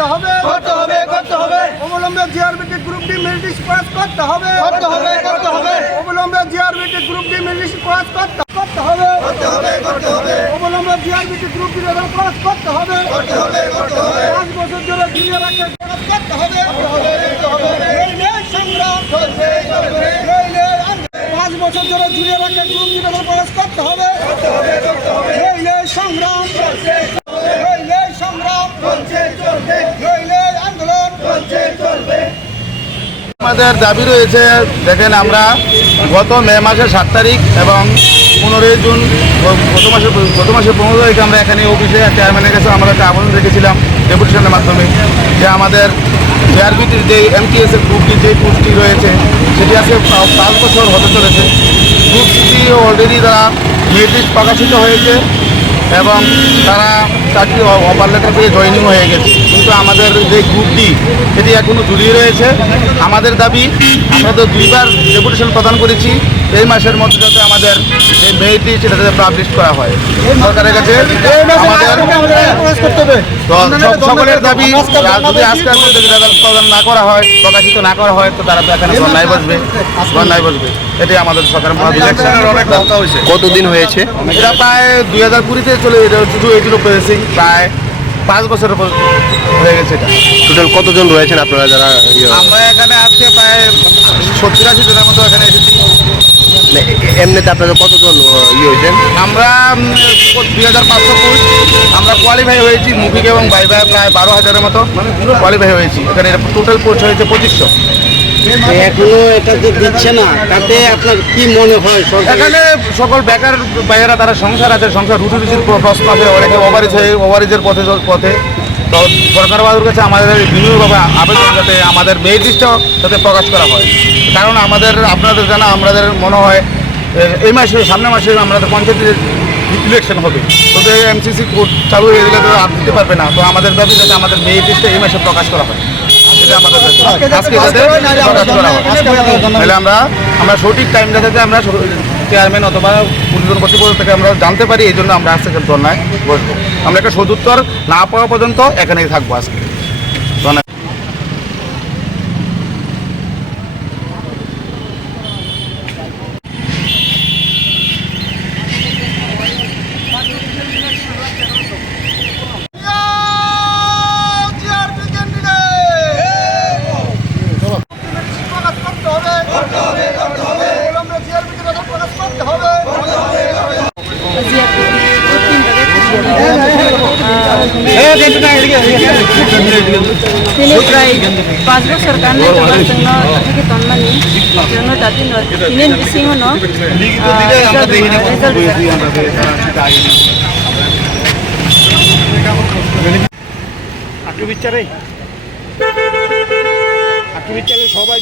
করতে হবে অবিলম্বে GRBT group D merit pass করতে হবে অবিলম্বে GRBT group D merit pass করতে হবে অবিলম্বে GRBT group D merit pass করতে হবে 5 বছর ধরে ঝুলিয়ে রাখতে করতে হবে এই নেই সংগ্রাম 5 বছর ধরে ঝুলিয়ে রাখতে গ্রুপ ডি মেরিট পাস করতে হবে এই নেই সংগ্রাম আমাদের দাবি রয়েছে। দেখেন, আমরা গত মে মাসের 7 তারিখ এবং 15 জুন গত মাসের 15 তারিখে আমরা এখানে অফিসে চেয়ারম্যানের কাছে আমরা একটা আবেদন রেখেছিলাম ডেপুটেশনের মাধ্যমে, যে আমাদের জিআরবিটির যে এমটিএস এর গ্রুপটি যে পোস্টটি রয়েছে সেটি আজকে 5 বছর হতে চলেছে। গ্রুপটি অলরেডি তারা মেরিট লিস্ট প্রকাশিত হয়েছে এবং তারা চাকরি অফার লেটার পেয়ে জয়েনিং হয়ে গেছে, কিন্তু আমাদের যে গ্রুপটি সেটি এখনও ঝুলিয়ে রয়েছে। আমাদের দাবি, আমরা তো 2বার ডেপুটেশন প্রদান করেছি, এই মাসের মধ্যে যাতে আমাদের যে মেরিট লিস্ট সেটা যাতে পাবলিশ করা হয় সরকারের কাছে। সকলের দাবি, যদি আজকের মধ্যে প্রদান না করা হয়, প্রকাশিত না করা হয়, তো তারা তো এখানে ধর্নায় বসবে। এটাই আমাদের সরকারের মনে হয়েছে। কতদিন হয়েছে? এটা প্রায় 2020-তে চলে শুরু হয়েছিল প্রসেসিং, প্রায় 5 বছরের হয়ে গেছে। এটা টোটাল কতজন রয়েছেন আপনারা যারা? আমরা এখানে আজকে প্রায় 70-80 জনের মতো এখানে এসেছি। এমনিতে আপনাদের কতজন হয়েছেন? আমরা 2500 পোস্ট আমরা কোয়ালিফাই হয়েছি। মুভিক এবং বাইবাই প্রায় 12,000-এর মতো কোয়ালিফাই হয়েছি। এখানে টোটাল পোস্ট হয়েছে 2500। এখনো এটা যে দিচ্ছে না, তাতে আপনার কি মনে হয়? এখানে সকল বেকার ভাইয়েরা, তারা সংসার আছে, সংসার রুটির প্রশ্ন আছে, অনেকে ওভারেজের পথে তো সরকার বাবুর কাছে আমাদের বিনিয়োগভাবে আবেদন যাতে আমাদের মেরিট লিস্টটাও যাতে প্রকাশ করা হয়। কারণ আপনাদের জানা, আমাদের মনে হয় এই মাসে, সামনের মাসে আমাদের পঞ্চায়েতের ইলেকশন হবে, তো এমসিসি কোর্ট চালু হয়ে গেলে তো আর দিতে পারবে না। তো আমাদের দাবি যাতে আমাদের মেরিট লিস্টটা এই মাসে প্রকাশ করা হয়, আমাদের আজকে যাতে প্রকাশ করা হয়। তাহলে আমরা সঠিক টাইম যাতে আমরা চেয়ারম্যান অথবা পূর্ণ কর্তৃপক্ষ থেকে আমরা জানতে পারি, এই জন্য আমরা আজকে ধর্নায় বসবো। আমরা একটা সদুত্তর না পাওয়া পর্যন্ত এখানেই থাকবো আজকে। তিনি প্রায় 5 বছর কারণে জমার জন্য থেকে তন্মানি জন্য তাদের 3 বিসিং হন আটু বিচারে সবাই